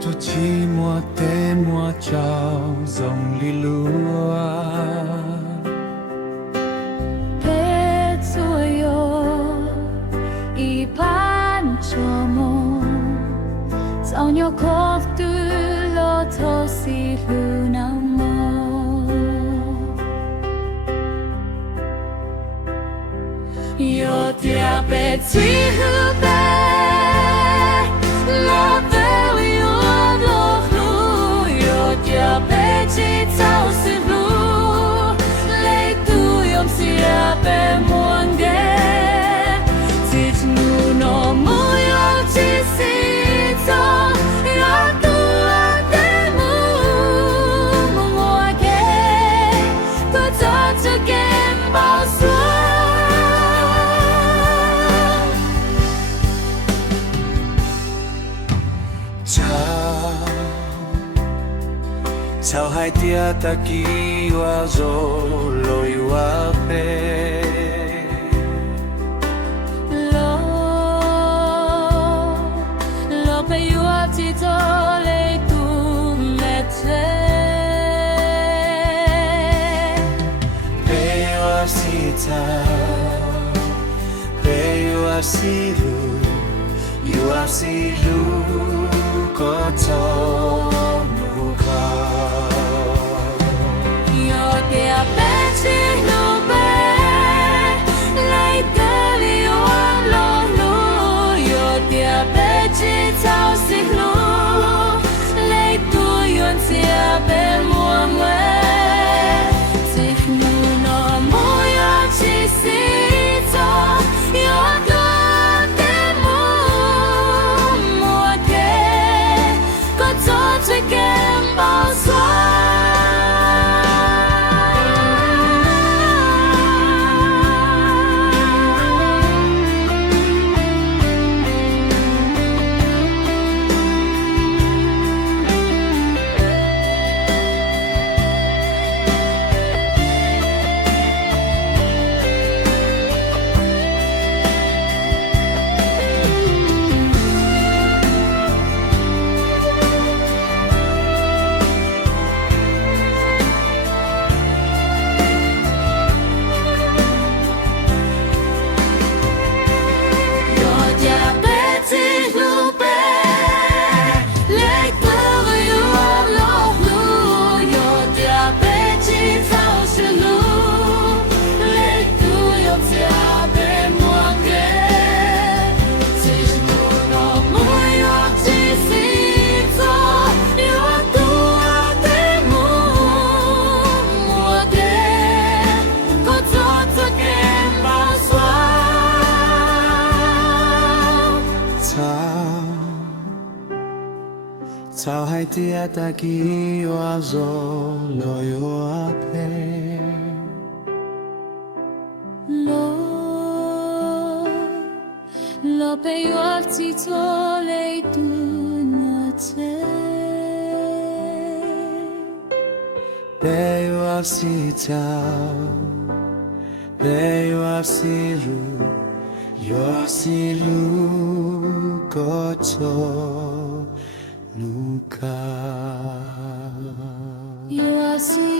cho chi mùa tê mùa chào dòng ly lúa thế rồi y pan cho mô sao nhau khó tư lo thô si lu nam mô yo tia pe chi hu pe lo pe yo lo lu yo tia pe chi sao si lu lấy tu yom si pe muôn de chỉ nu no mu yo chi si cho yo tu te mu mua ke có cho kem bao chào hai tia ta ki wa zo loi wa pe lo pe yo ti to le tu le te pe yo si ta pe yo si lu ko to nu ka yo te apechi no be lai te li lo lu yo te apechi tao si lu lai tu yon si ape mo mwe si nu no mo yo chi si to yo to te mo mo ke ko to kem bao chào hai tia ta ki wa zo loi wa pe lo pe yo ti to le tu na te pe yo si ta pe yo si lu ko to nu ka yo si